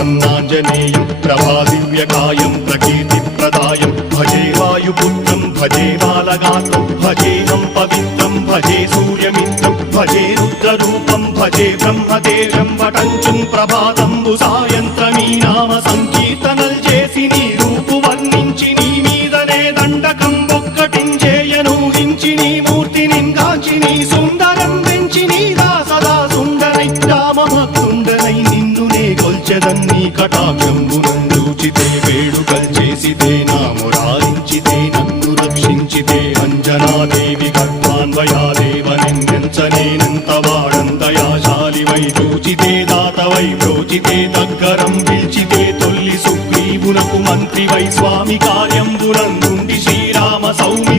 प्रसन्नाञ्जनेयं प्रभादिव्यकायं प्रकीर्तिप्रदायं भजे वायुपुत्रं भजे बालगात्रं भजेऽहं पवित्रं भजे सूर्यमित्रं भजे रुद्ररूपं भजे ब्रह्मदेवं वटञ्चुं प्रभाతంబు సాయంత్రమీ నామ సంకీర్తనల్ చేసి నీ రూపు వర్ణించి నీ మీదనే దండకం ఒక్కటించేయను హించి నీ మూర్తిని గాంచి నీ సుందరం వెంచి నీ దాసదా సుందరై రామభక్తుండనై నిన్నునే కొల్చెదన్ని కటాక్షంబునందూచితే వేడుకల్ చేసితే నా మురారించితే నన్ను రక్షించితే అంజనాదేవి గర్భాన్వయాదేవనెంచనేనంత వాడంతయాశాలివై చూచితే దాతవై ప్రోచితే దగ్గరం పిలిచితే తొల్లి సుగ్రీవునకు మంత్రివై స్వామి కార్యంబునందుండి శ్రీరామ సౌమ్య